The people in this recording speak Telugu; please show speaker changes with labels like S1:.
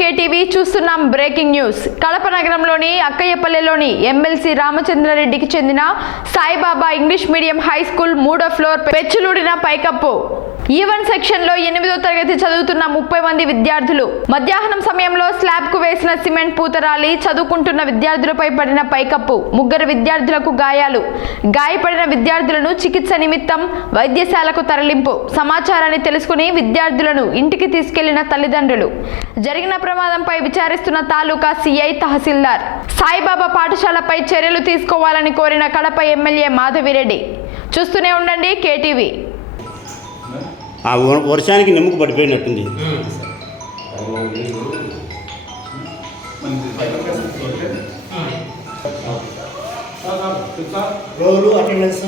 S1: కేటీవీ చూస్తున్నాం బ్రేకింగ్ న్యూస్. కడప నగరంలోని అక్కయ్యపల్లెలోని ఎమ్మెల్సీ రామచంద్రారెడ్డికి చెందిన Saibaba English medium high school మూడో ఫ్లోర్ పెచ్చులూడిన పైకప్పు. ఈ వన్ సెక్షన్లో ఎనిమిదో తరగతి చదువుతున్న ముప్పై మంది విద్యార్థులు. మధ్యాహ్నం సమయంలో స్లాబ్కు వేసిన సిమెంట్ పూతరాలి చదువుకుంటున్న విద్యార్థులపై పడిన పైకప్పు ముగ్గురు విద్యార్థులకు గాయాలు. గాయపడిన విద్యార్థులను చికిత్స నిమిత్తం వైద్యశాలకు తరలింపు. సమాచారాన్ని తెలుసుకుని విద్యార్థులను ఇంటికి తీసుకెళ్ళిన తల్లిదండ్రులు. జరిగిన ప్రమాదంపై విచారిస్తున్న తాలూకా సిఐ తహసీల్దార్. సాయిబాబా పాఠశాలపై చర్యలు తీసుకోవాలని కోరిన కడప ఎమ్మెల్యే మాధవిరెడ్డి. చూస్తూనే ఉండండి కేటీవీ
S2: ఆ వర్షానికి నెమ్ముకు పడిపోయినట్టుంది.
S3: రోలు అటెండెన్స్.